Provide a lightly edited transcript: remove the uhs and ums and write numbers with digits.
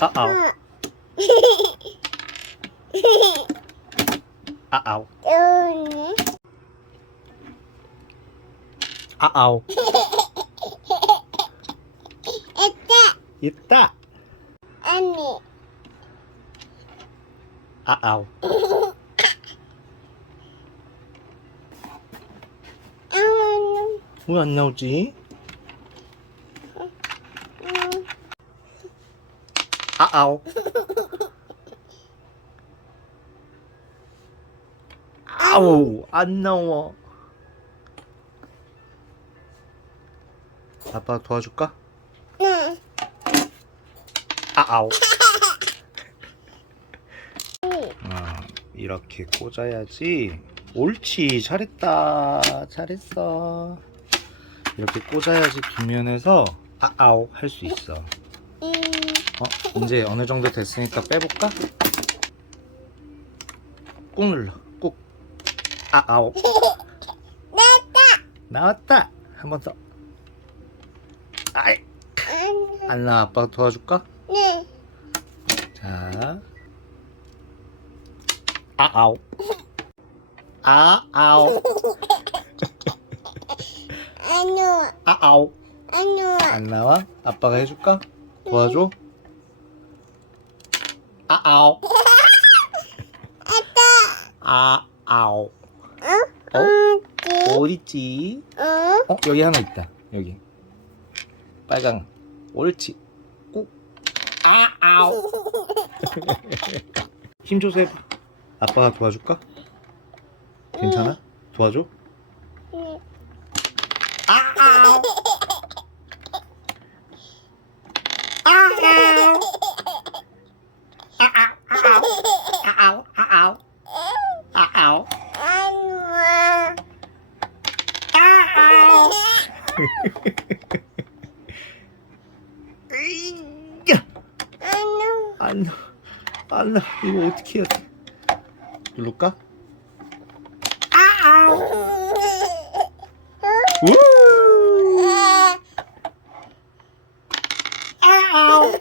아아우. 아아우. 아아우. 있다. 아아우. 왜 안 나오지? 아아우. 아우, 안 나와. 아빠 도와줄까? 아아우. 이렇게 꽂아야지. 옳지, 잘했다. 잘했어. 이렇게 꽂아야지 뒷면에서 아아우 할 수 있어. 이제 어느 정도 됐으니까 빼볼까? 꾹 눌러. 꾹. 아아우. 나왔다. 한 번 더. 아이. 안 나와. 아빠가 도와줄까? 자. 아아우. 아아우. 아아우. 안 나와? 아빠가 해줄까? 도와줘. 아아우. 아아우. 어딨지? 여기 하나 있다. 여기. 빨강. 옳지. 꾹. 아아우. 힘 줘서 해봐. 아빠가 도와줄까? 괜찮아? 도와줘? 아아우. 아아우. 아아우. 아아우. 아아우. 아아우. 으이야. 안 나. 안 나. 이거 어떻게 해야 돼? 누를까? 아아우. 우. 아아우.